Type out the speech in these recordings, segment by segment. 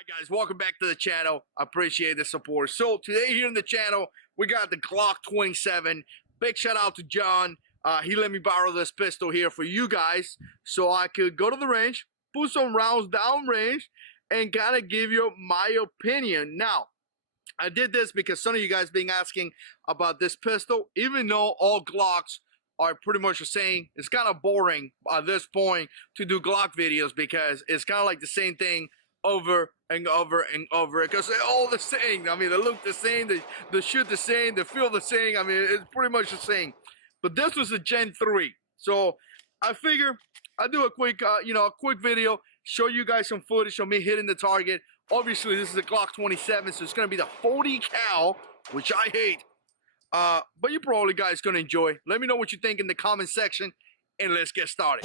Alright guys, welcome back to the channel. I appreciate the support. So today here in the channel, we got the Glock 27. Big shout out to John. He let me borrow this pistol here for you guys so I could go to the range, put some rounds down range, and kind of give you my opinion. Now, I did this because some of you guys been asking about this pistol. Even though all Glocks are pretty much the same, it's kind of boring at this point to do Glock videos because it's kind of like the same thing over and over and over because they're all the same. I mean, they look the same, they shoot the same, they feel the same. I mean, it's pretty much the same. But this was a Gen 3, so I figure I'll do a quick, a quick video, show you guys some footage of me hitting the target. Obviously, this is a Glock 27, so it's gonna be the 40 cal, which I hate. But you probably guys gonna enjoy. Let me know what you think in the comment section, and let's get started.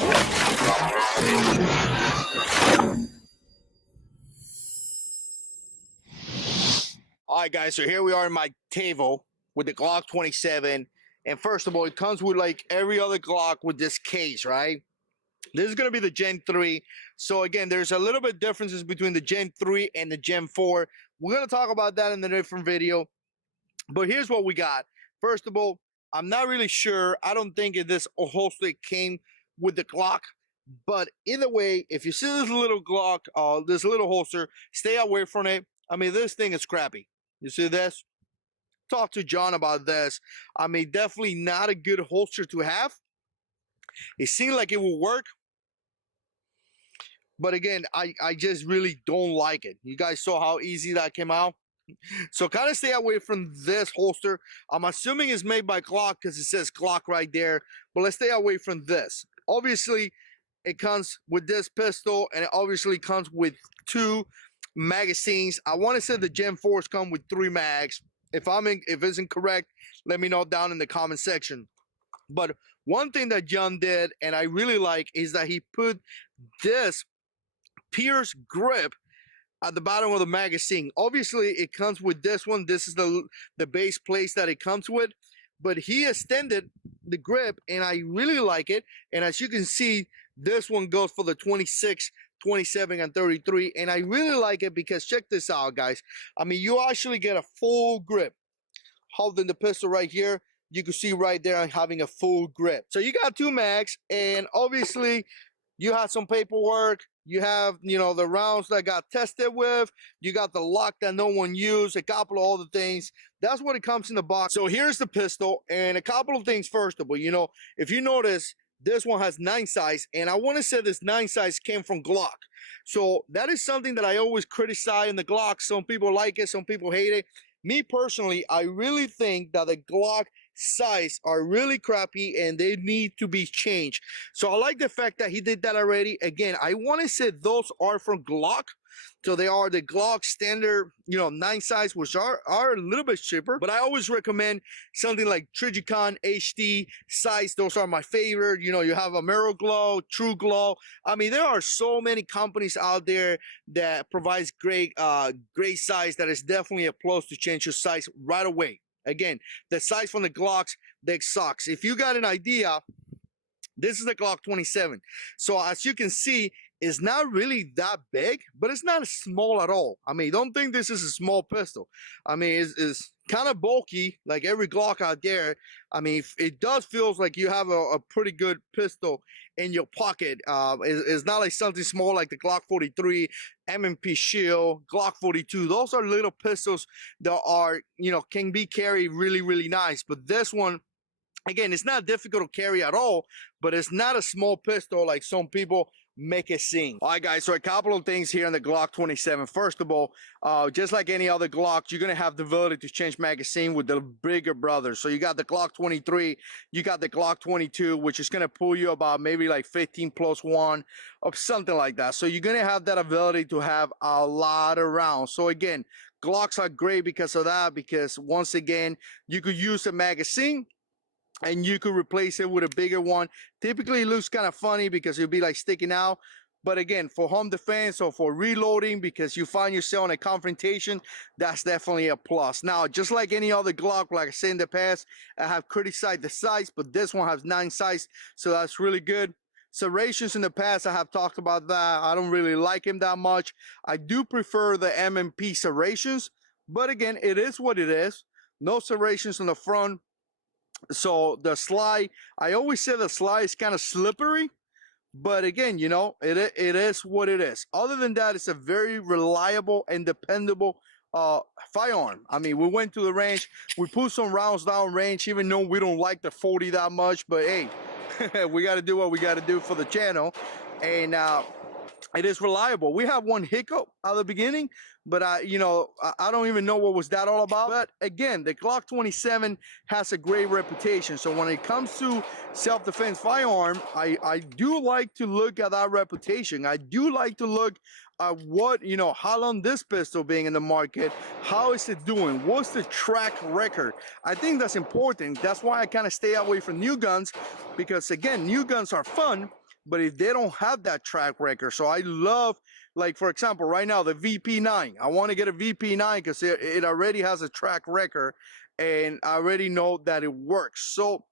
Alright guys, so here we are in my table with the Glock 27. And first of all, it comes with like every other Glock with this case, right? This is going to be the Gen 3. So again, there's a little bit differences between the Gen 3 and the Gen 4. We're going to talk about that in a different video. But here's what we got. First of all, I'm not really sure. I don't think this holster came with the Glock. But either way, if you see this little Glock, this little holster, stay away from it. I mean, this thing is crappy. You see this? Talk to John about this. I mean, definitely not a good holster to have. It seemed like it will work, but again, I just really don't like it. You guys saw how easy that came out. So kind of stay away from this holster. I'm assuming it's made by Glock because it says Glock right there, but let's stay away from this. Obviously, it comes with this pistol, and it obviously comes with 2 magazines. I want to say the Gen 4s come with 3 mags. If it's incorrect, let me know down in the comment section. But one thing that John did, and I really like, is that he put this pierce grip at the bottom of the magazine. Obviously, it comes with this one. This is the base place that it comes with. But he extended the grip, and I really like it. And as you can see, this one goes for the 26, 27, and 33. And I really like it because check this out, guys. I mean, you actually get a full grip. Holding the pistol right here, you can see right there I'm having a full grip. So you got 2 mags, and obviously you have some paperwork. You have, the rounds that got tested with. You got the lock that no one used, a couple of other things. That's what it comes in the box. So here's the pistol, and a couple of things first of all. If you notice, this one has 9 size, and I want to say this 9 size came from Glock. So that is something that I always criticize in the Glock. Some people like it, some people hate it. Me personally, I really think that the Glock size are really crappy and they need to be changed. So I like the fact that he did that already. Again, I want to say those are from Glock. So they are the Glock standard, 9 size, which are a little bit cheaper. But I always recommend something like Trigicon HD size. Those are my favorite. You have AmeriGlow, True Glow. I mean, there are so many companies out there that provides great size that is definitely a plus to change your size right away. Again, the size from the Glocks, that sucks. If you got an idea, this is the Glock 27. So as you can see, it's not really that big, but it's not small at all. I mean, don't think this is a small pistol. I mean, it's kind of bulky, like every Glock out there. I mean, it does feels like you have a pretty good pistol in your pocket. It's not like something small like the Glock 43, M&P Shield, Glock 42. Those are little pistols that are, can be carried really, really nice. But this one, again, it's not difficult to carry at all, but it's not a small pistol like some people make it seem. All right, guys, so a couple of things here in the Glock 27. First of all, just like any other Glock, you're going to have the ability to change magazine with the bigger brothers. So you got the Glock 23, you got the Glock 22, which is going to pull you about maybe like 15 plus 1 or something like that. So you're going to have that ability to have a lot of rounds. So again, Glocks are great because of that, because once again, you could use a magazine and you could replace it with a bigger one. Typically it looks kind of funny because it'll be like sticking out, but again, for home defense or for reloading, because you find yourself in a confrontation, that's definitely a plus. Now, just like any other Glock, like I said in the past, I have criticized the size, but this one has 9 size, so that's really good. Serrations in the past, I have talked about that. I don't really like him that much. I do prefer the M&P serrations, but again, it is what it is. No serrations on the front. So the slide, I always say the slide is kind of slippery, but again, you know, it is what it is. Other than that, it's a very reliable and dependable firearm. I mean, we went to the range, we put some rounds down range, even though we don't like the 40 that much, but hey, we got to do what we got to do for the channel. And it is reliable. We have one hiccup at the beginning, but you know, I don't even know what was that all about. But again, the Glock 27 has a great reputation. So when it comes to self-defense firearm, I do like to look at that reputation. I do like to look at what, you know, how long this pistol being in the market, how is it doing, what's the track record. I think that's important. That's why I kind of stay away from new guns, because again, new guns are fun, but if they don't have that track record. So I love, like, for example, right now, the VP9. I want to get a VP9 because it already has a track record, and I already know that it works. So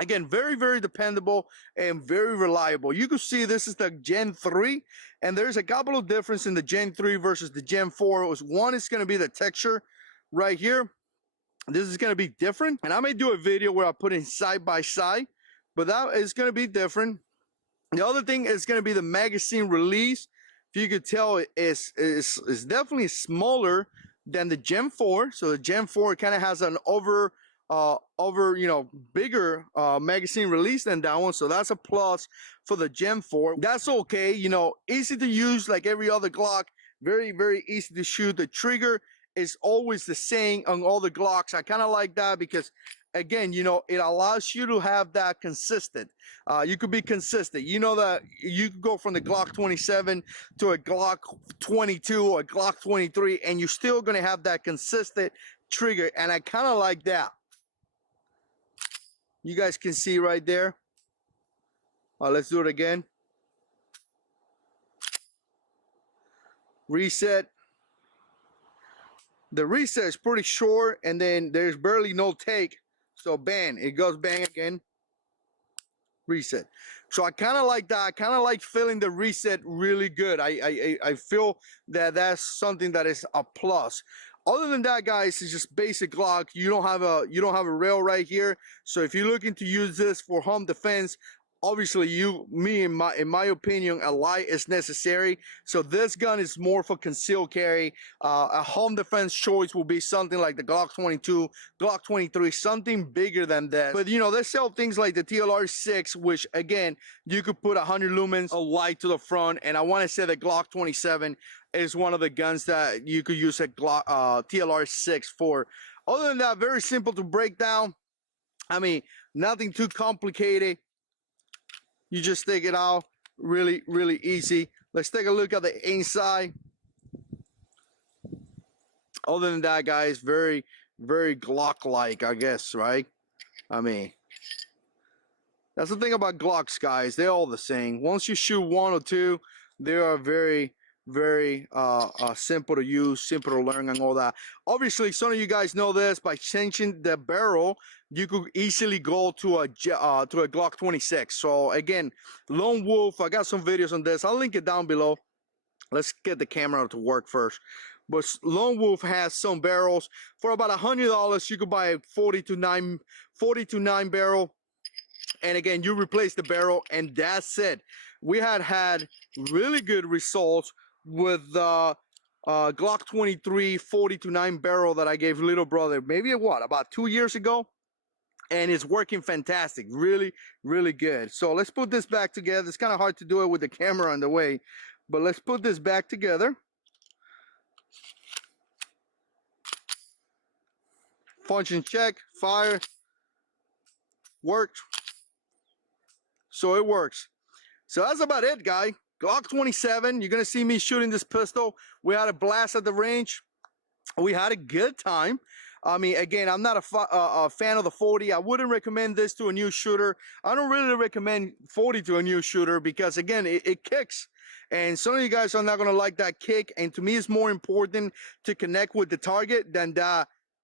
again, very, very dependable and very reliable. You can see this is the Gen 3, and there's a couple of difference in the Gen 3 versus the Gen 4. One is going to be the texture right here. This is going to be different, and I may do a video where I put it side by side, but that is going to be different. The other thing is going to be the magazine release. If you could tell, it's definitely smaller than the Gen 4. So the Gen 4 kind of has an over you know, bigger magazine release than that one. So that's a plus for the Gen 4. That's okay. You know, easy to use like every other Glock. Very, very easy to shoot. The trigger is always the same on all the Glocks. I kind of like that because, again, you know, it allows you to have that consistent. You could be consistent. You know that you could go from the Glock 27 to a Glock 22 or a Glock 23, and you're still going to have that consistent trigger. And I kind of like that. You guys can see right there. Let's do it again. Reset. The reset is pretty short, and then there's barely no take. So bang, it goes bang again. Reset. So I kind of like that. I kind of like feeling the reset really good. I feel that that's something that is a plus. Other than that, guys, it's just basic Glock. You don't have a rail right here. So if you're looking to use this for home defense, obviously in my opinion, a light is necessary. So this gun is more for concealed carry. A home defense choice will be something like the Glock 22, Glock 23, something bigger than that. But you know, they sell things like the TLR6, which again, you could put 100 lumens, a light to the front. And I want to say the Glock 27 is one of the guns that you could use a Glock TLR6 for. Other than that, very simple to break down. I mean, nothing too complicated. You just take it out, really, really easy. Let's take a look at the inside. Other than that, guys, very, very Glock-like, I guess, right? I mean, that's the thing about Glocks, guys. They're all the same. Once you shoot one or two, they are very, very simple to use, simple to learn, and all that. Obviously, some of you guys know this. By changing the barrel, you could easily go to a Glock 26. So again, Lone Wolf, I got some videos on this. I'll link it down below. Let's get the camera to work first. But Lone Wolf has some barrels for about $100. You could buy a 40 to 9 barrel. And again, you replace the barrel, and that's it. We had really good results with the Glock 23 40 to 9 barrel that I gave little brother maybe about 2 years ago, and it's working fantastic. Really, really good. So let's put this back together. It's kind of hard to do it with the camera on the way, but let's put this back together. Function check, fire, worked. So it works. So that's about it, guy. Glock 27, you're going to see me shooting this pistol. We had a blast at the range. We had a good time. I mean, again, I'm not a fan of the 40. I wouldn't recommend this to a new shooter. I don't really recommend 40 to a new shooter because, again, it kicks. And some of you guys are not going to like that kick. And to me, it's more important to connect with the target than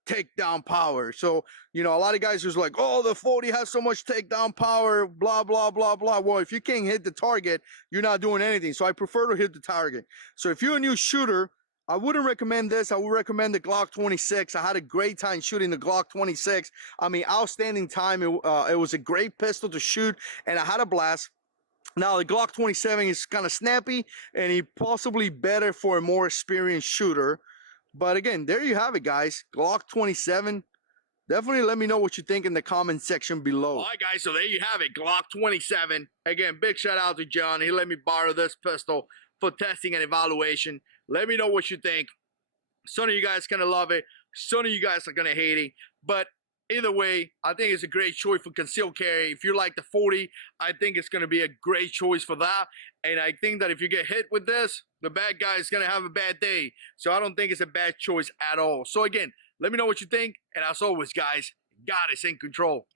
takedown power. So, you know, a lot of guys was like, oh, the 40 has so much takedown power, blah, blah, blah, blah. Well, if you can't hit the target, you're not doing anything. So I prefer to hit the target. So if you're a new shooter, I wouldn't recommend this. I would recommend the Glock 26. I had a great time shooting the Glock 26. I mean, outstanding time. It was a great pistol to shoot, and I had a blast. Now, the Glock 27 is kind of snappy, and possibly better for a more experienced shooter. But again, there you have it, guys. Glock 27. Definitely let me know what you think in the comment section below. All right, guys, so there you have it, Glock 27. Again, big shout out to John. He let me borrow this pistol for testing and evaluation. Let me know what you think. Some of you guys are going to love it. Some of you guys are going to hate it. But either way, I think it's a great choice for concealed carry. If you like the 40, I think it's going to be a great choice for that. And I think that if you get hit with this, the bad guy is going to have a bad day. So I don't think it's a bad choice at all. So again, let me know what you think. And as always, guys, God is in control.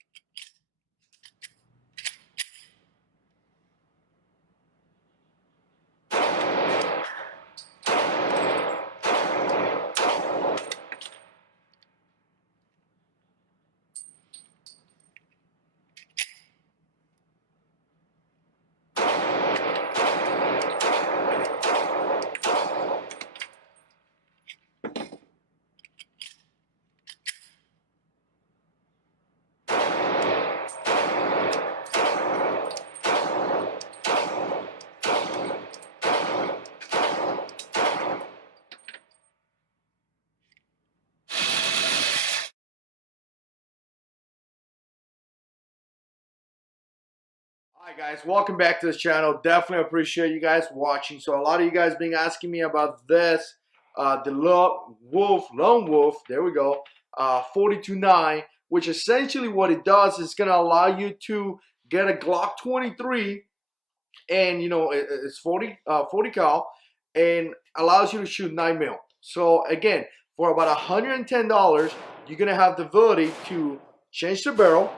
Hi guys, welcome back to this channel. Definitely appreciate you guys watching. So a lot of you guys been asking me about this, the Lone Wolf, there we go, 42.9, which essentially what it does is going to allow you to get a Glock 23, and you know it's 40 cal, and allows you to shoot 9mm. So again, for about $110, you're going to have the ability to change the barrel.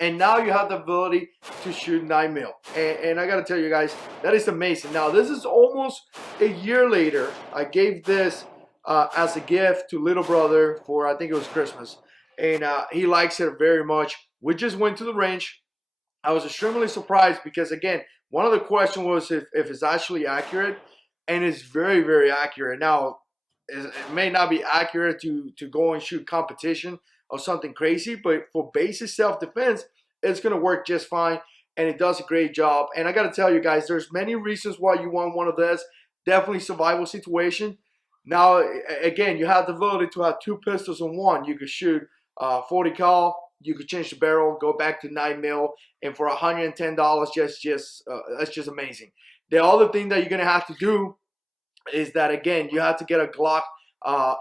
And now you have the ability to shoot 9mm. And I gotta tell you guys, that is amazing. Now this is almost a year later. I gave this as a gift to little brother for, I think it was Christmas. And he likes it very much. We just went to the range. I was extremely surprised because again, one of the questions was if it's actually accurate. And it's very, very accurate. Now, it may not be accurate to go and shoot competition or something crazy, but for basic self-defense, it's going to work just fine, and it does a great job. And I got to tell you guys, there's many reasons why you want one of this. Definitely survival situation. Now, again, you have the ability to have two pistols in one. You could shoot 40 cal, you could change the barrel, go back to 9mm, and for $110, that's just amazing. The other thing that you're going to have to do is that, again, you have to get a Glock,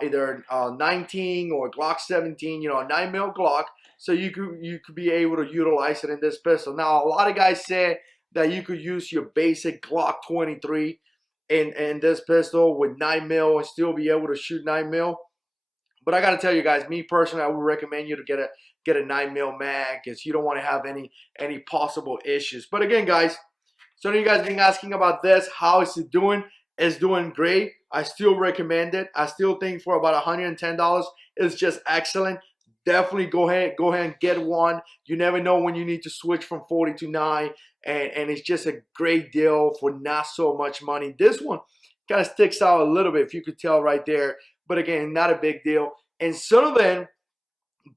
either 19 or Glock 17, you know, a 9mm Glock, so you could be able to utilize it in this pistol. Now, a lot of guys say that you could use your basic Glock 23 in this pistol with 9mm and still be able to shoot 9mm. But I gotta tell you guys, me personally, I would recommend you to get a 9mm mag, because you don't want to have any possible issues. But again, guys, some of you guys been asking about this. How is it doing? It's doing great. I still recommend it. I still think for about $110, it's just excellent. Definitely go ahead and get one. You never know when you need to switch from 40 to 9, and it's just a great deal for not so much money. This one kind of sticks out a little bit, if you could tell right there, but again, not a big deal. And some of them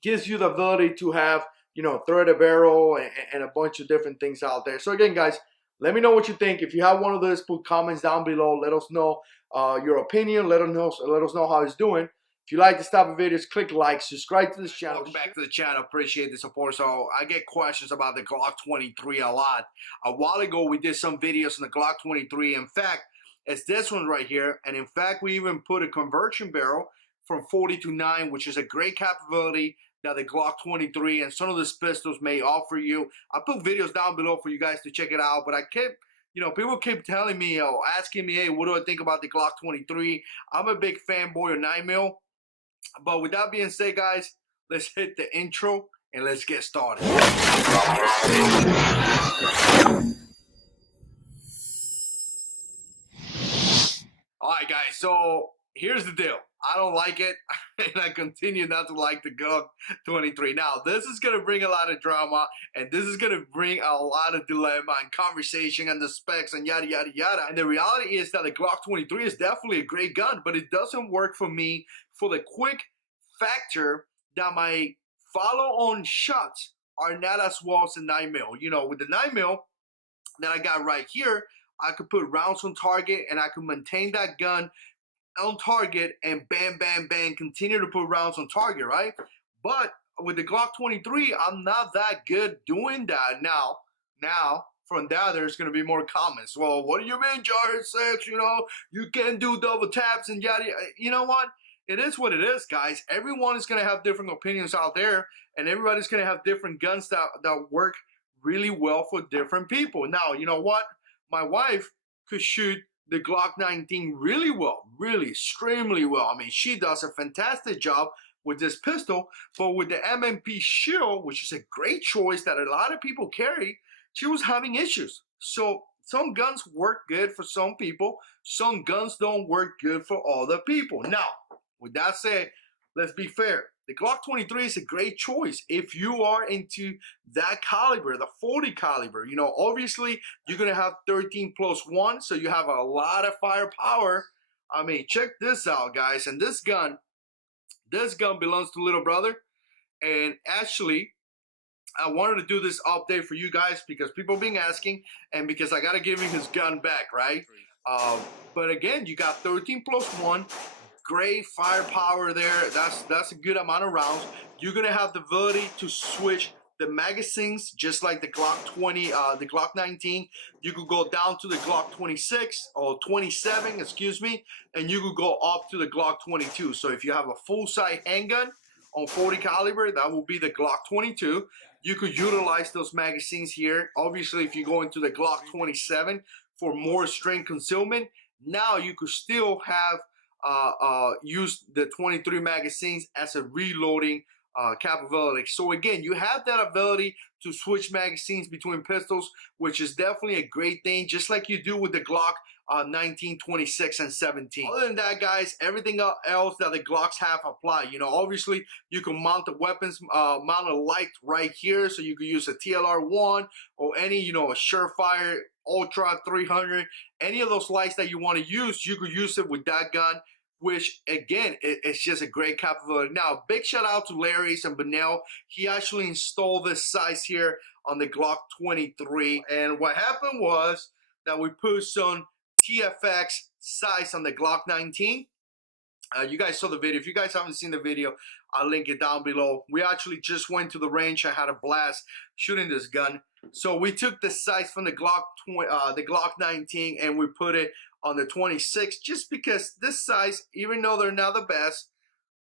gives you the ability to have, you know, threaded barrel and a bunch of different things out there. So again, guys, let me know what you think. If you have one of those, put comments down below. Let us know your opinion. Let us know how it's doing. If you like this type of videos, click like, subscribe to this channel. Welcome back to the channel. Appreciate the support. So I get questions about the Glock 23 a lot. A while ago, we did some videos on the Glock 23. In fact, it's this one right here. And in fact, we even put a conversion barrel from 40 to 9, which is a great capability that the Glock 23 and some of these pistols may offer you. I put videos down below for you guys to check it out, but I kept, you know, people keep telling me, asking me, hey, what do I think about the Glock 23? I'm a big fanboy of 9mm. But with that being said, guys, let's hit the intro and let's get started. All right, guys, so here's the deal. I don't like it, and I continue not to like the Glock 23. Now, this is going to bring a lot of drama, and this is going to bring a lot of dilemma and conversation and the specs and yada, yada, yada. And the reality is that the Glock 23 is definitely a great gun, but it doesn't work for me for the quick factor that my follow-on shots are not as well as the 9mm. You know, with the 9mm that I got right here, I could put rounds on target and I could maintain that gun on target and bam, bam, bam, continue to put rounds on target, right? But with the Glock 23, I'm not that good doing that now. From there, there's going to be more comments. Well, what do you mean, JH6? You know, you can't do double taps and yada. You know what? It is what it is, guys. Everyone is going to have different opinions out there, and everybody's going to have different guns that work really well for different people. Now, you know what? My wife could shoot the Glock 19 really well, really extremely well. I mean, she does a fantastic job with this pistol, but with the MMP Shield, which is a great choice that a lot of people carry, she was having issues. So some guns work good for some people, some guns don't work good for other people. Now, with that said, let's be fair. The Glock 23 is a great choice if you are into that caliber, the 40 caliber. You know, obviously you're gonna have 13+1, so you have a lot of firepower. I mean, check this out, guys. And this gun belongs to little brother. And actually, I wanted to do this update for you guys because people have been asking, and because I gotta give him his gun back, right? But again, you got 13+1. Great firepower there. That's a good amount of rounds. You're gonna have the ability to switch the magazines just like the Glock 20, the Glock 19. You could go down to the Glock 26 or 27, excuse me, and you could go up to the Glock 22. So if you have a full-size handgun on 40 caliber, that will be the Glock 22. You could utilize those magazines here. Obviously, if you go into the Glock 27 for more strength concealment, now you could still have use the 23 magazines as a reloading capability. So again, you have that ability to switch magazines between pistols, which is definitely a great thing, just like you do with the Glock 19, 26, and 17. Other than that, guys, everything else that the Glocks have apply. You know, obviously, you can mount the weapons, mount a light right here, so you can use a TLR1 or any, you know, a Surefire Ultra 300, any of those lights that you want to use, you could use it with that gun, which again, it's just a great capability. Now, big shout out to Larry's and Benel. He actually installed this size here on the Glock 23. And what happened was that we put some TFX size on the Glock 19. You guys saw the video. If you guys haven't seen the video, I'll link it down below. We actually just went to the range. I had a blast shooting this gun. So we took the sights from the Glock 19 and we put it on the 26, just because this size, even though they're not the best,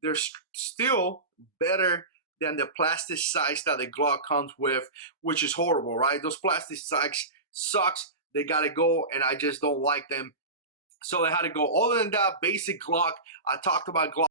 they're still better than the plastic sights that the Glock comes with, which is horrible, right? Those plastic sights sucks. They gotta go, and I just don't like them. So they had to go. Other than that, basic Glock. I talked about Glock.